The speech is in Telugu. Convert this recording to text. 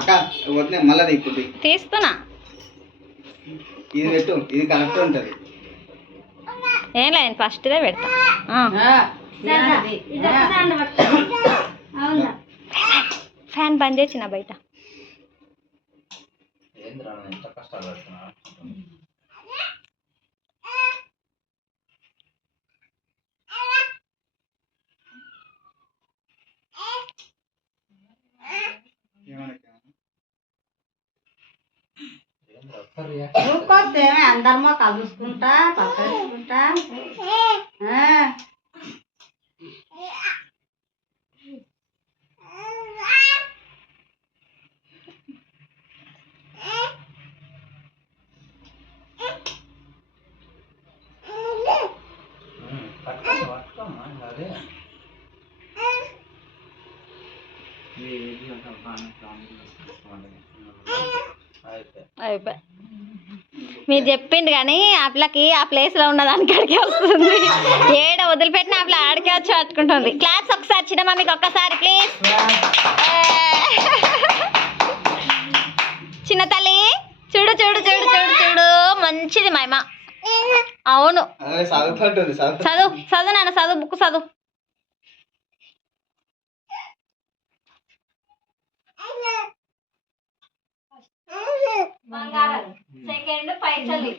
అక్క వద్దే మళ్ళీ ఇప్పుడు తీస్తున్నా. ఇది పెట్టు, ఇది కరెక్ట్ ఉంటుంది. ఏం లేదు, ఫస్ట్దే పెడతా. ఫ్యాన్ బంద్ చేసిన బయట. అందరమో కలుసుకుంటా పక్కకుంటా. అయిపోయి మీరు చెప్పిండు కానీ అట్లకి ఆ ప్లేస్ లో ఉన్నదానికి అడిగే వస్తుంది. ఏడ వదిలిపెట్టిన అట్లా ఆడికే వచ్చి పట్టుకుంటుంది. క్లాస్ ఒకసారి చిన్న మమ్మీకి ఒక్కసారి ప్లీజ్. చిన్న తల్లి చూడు చూడు చూడు చూడు చూడు మంచిది మహిమ. అవును చదువు చదువు నాన్న, చదువు బుక్ చదువు. సెకండ్ పైసలు